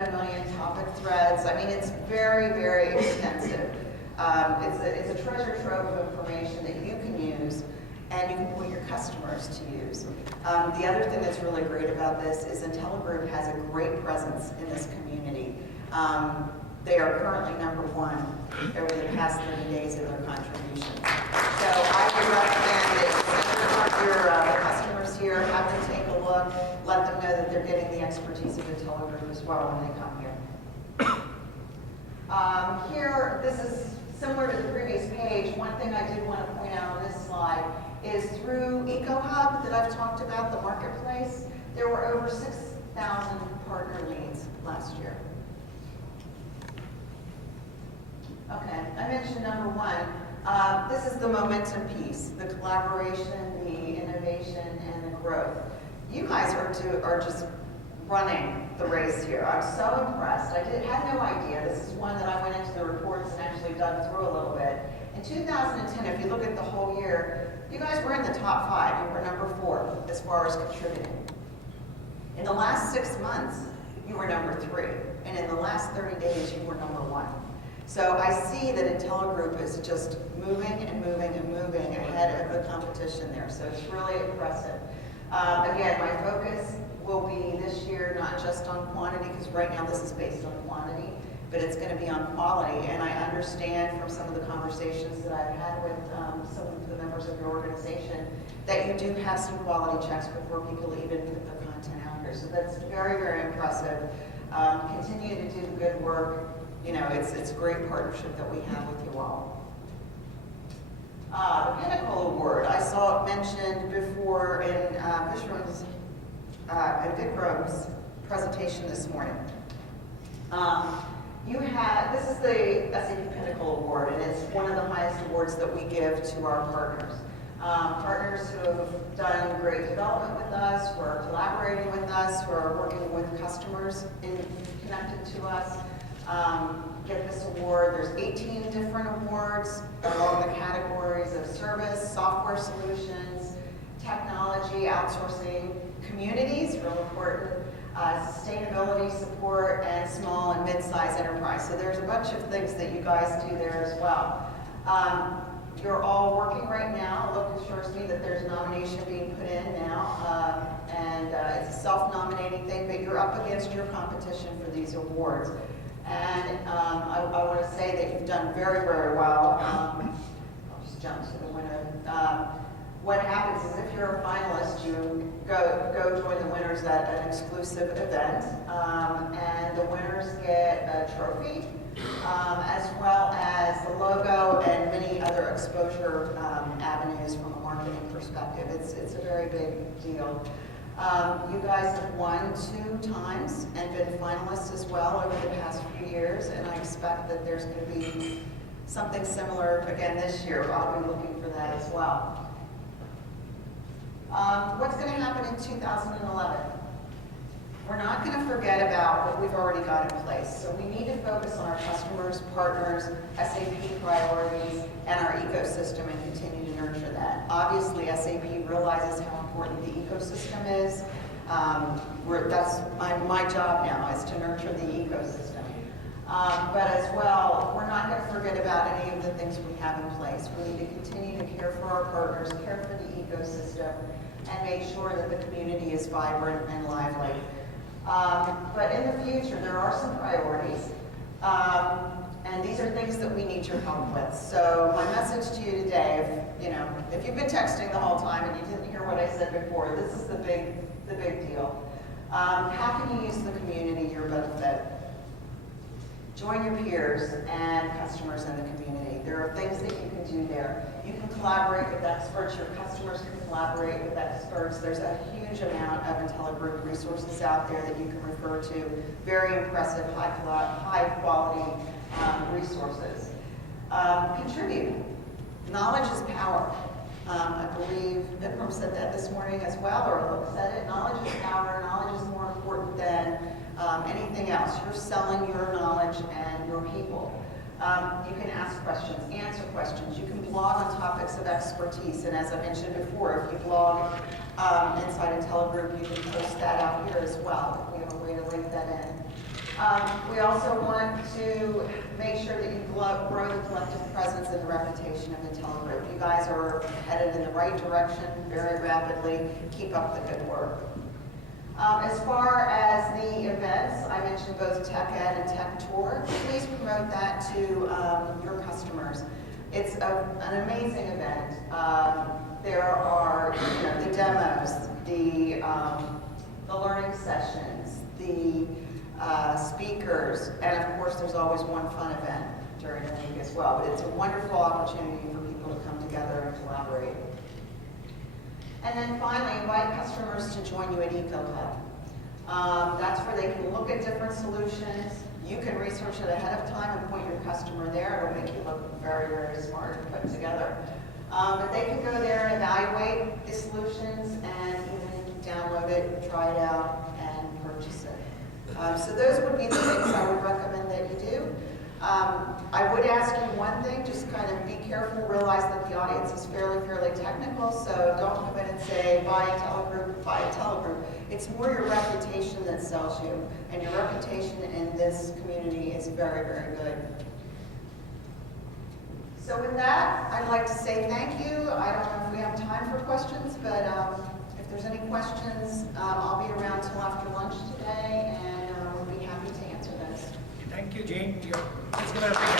a million topic threads. I mean, it's very, very extensive. It's a treasure trove of information that you can use and you can point your customers to use. The other thing that's really great about this is Intelligroup has a great presence in this community. They are currently #1 over the past 30 days of their contribution. So I would recommend that you send your customers here, have them take a look, let them know that they're getting the expertise of Intelligroup as well when they come here. Here, this is similar to the previous page. One thing I did want to point out on this slide is through EcoHub that I've talked about, the marketplace, there were over 6,000 partner leads last year. Okay, I mentioned #1. This is the momentum piece, the collaboration, the innovation, and the growth. You guys are just running the race here. I'm so impressed. I had no idea. This is one that I went into the reports and actually dug through a little bit. In 2010, if you look at the whole year, you guys were in the top 5. You were #4 as far as contributing. In the last 6 months, you were #3. And in the last 30 days, you were #1. So I see that Intelligroup is just moving and moving and moving ahead of the competition there. So it's really impressive. Again, my focus will be this year not just on quantity, because right now this is based on quantity, but it's going to be on quality. And I understand from some of the conversations that I've had with some of the members of your organization that you do have some quality checks before people even put the content out here. So that's very, very impressive. Continue to do the good work. You know, it's a great partnership that we have with you all. The Pinnacle Award, I saw it mentioned before in Vikram's presentation this morning. This is the SAP Pinnacle Award, and it's one of the highest awards that we give to our partners. Partners who have done great development with us, who are collaborating with us, who are working with customers connected to us. Get this award. There's 18 different awards along the categories of service, software solutions, technology, outsourcing, communities, real important, sustainability support, and small and mid-sized enterprise. So there's a bunch of things that you guys do there as well. You're all working right now. Look assures me that there's a nomination being put in now, and it's a self-nominating thing, but you're up against your competition for these awards. And I want to say that you've done very, very well. I'll just jump to the winner. What happens is if you're a finalist, you go join the winners at an exclusive event, and the winners get a trophy, as well as the logo and many other exposure avenues from a marketing perspective. It's a very big deal. You guys have won 2 times and been finalists as well over the past few years, and I expect that there's going to be something similar again this year. I'll be looking for that as well. What's going to happen in 2011? We're not going to forget about what we've already got in place. So we need to focus on our customers, partners, SAP priorities, and our ecosystem and continue to nurture that. Obviously, SAP realizes how important the ecosystem is. That's my job now, is to nurture the ecosystem. But as well, we're not going to forget about any of the things we have in place. We need to continue to care for our partners, care for the ecosystem, and make sure that the community is vibrant and lively. But in the future, there are some priorities, and these are things that we need your help with. So my message to you today, if you've been texting the whole time and you didn't hear what I said before, this is the big deal. How can you use the community to your benefit? Join your peers and customers in the community. There are things that you can do there. You can collaborate with experts. Your customers can collaborate with experts. There's a huge amount of Intelligroup resources out there that you can refer to. Very impressive, high quality resources. Contribute. Knowledge is power. I believe Vikram said that this morning as well, or Luke said it. Knowledge is power. Knowledge is more important than anything else. You're selling your knowledge and your people. You can ask questions, answer questions. You can blog on topics of expertise. And as I mentioned before, if you blog inside Intelligroup, you can post that out here as well. We have a way to link that in. We also want to make sure that you grow the collective presence and the reputation of Intelligroup. You guys are headed in the right direction very rapidly. Keep up the good work. As far as the events, I mentioned both Tech Ed and Tech Tour. Please promote that to your customers. It's an amazing event. There are the demos, the learning sessions, the speakers, and of course there's always one fun event during the week as well. But it's a wonderful opportunity for people to come together and collaborate. And then finally, invite customers to join you at EcoHub. That's where they can look at different solutions. You can research it ahead of time and point your customer there. It'll make you look very, very smart and put together. But they can go there and evaluate the solutions and even download it, try it out, and purchase it. So those would be the things I would recommend that you do. I would ask you one thing, just kind of be careful, realize that the audience is fairly technical, so don't come in and say, buy Intelligroup, buy Intelligroup. It's more your reputation that sells you, and your reputation in this community is very, very good. So with that, I'd like to say thank you. I don't know if we have time for questions, but if there's any questions, I'll be around till after lunch today, and we'll be happy to answer those. Thank you, Jeanne. Let's give it a big